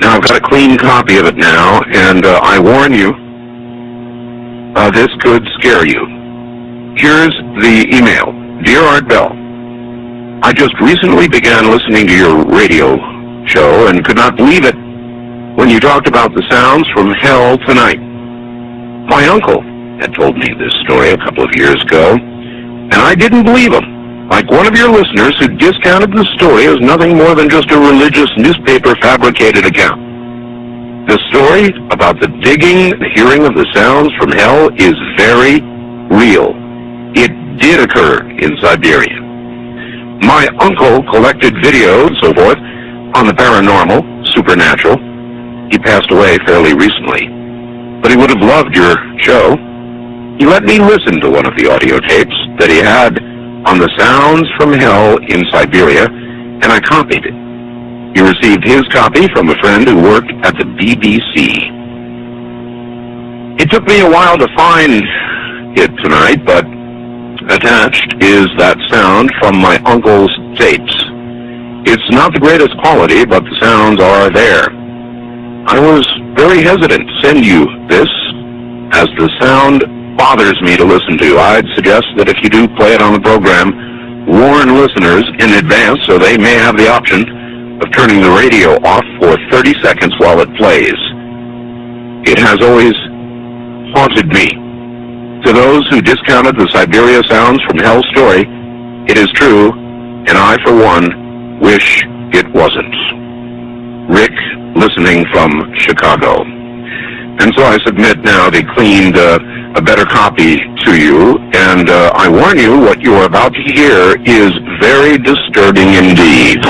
Now, I've got a clean copy of it now, and I warn you, this could scare you. Here's the email. Dear Art Bell, I just recently began listening to your radio show and could not believe it when you talked about the sounds from hell tonight. My uncle had told me this story a couple of years ago, and I didn't believe him. Like one of your listeners who discounted the story as nothing more than just a religious newspaper fabricated account. The story about the digging and hearing of the sounds from hell is very real. It did occur in Siberia. My uncle collected videos, so forth, on the paranormal, supernatural. He passed away fairly recently, but he would have loved your show. He let me listen to one of the audio tapes that he had on the sounds from hell in Siberia, and I copied it. He received his copy from a friend who worked at the BBC. It took me a while to find it tonight, but attached is that sound from my uncle's tapes. It's not the greatest quality, but the sounds are there. I was very hesitant to send you this, as the sound bothers me to listen to. I'd suggest that if you do play it on the program, warn listeners in advance so they may have the option of turning the radio off for 30 seconds while it plays. It has always haunted me. To those who discounted the Siberia sounds from hell story, it is true, and I, for one, wish it wasn't. Rick, listening from Chicago. And so I submit now the cleaned, a better copy to you, and I warn you, what you are about to hear is very disturbing indeed.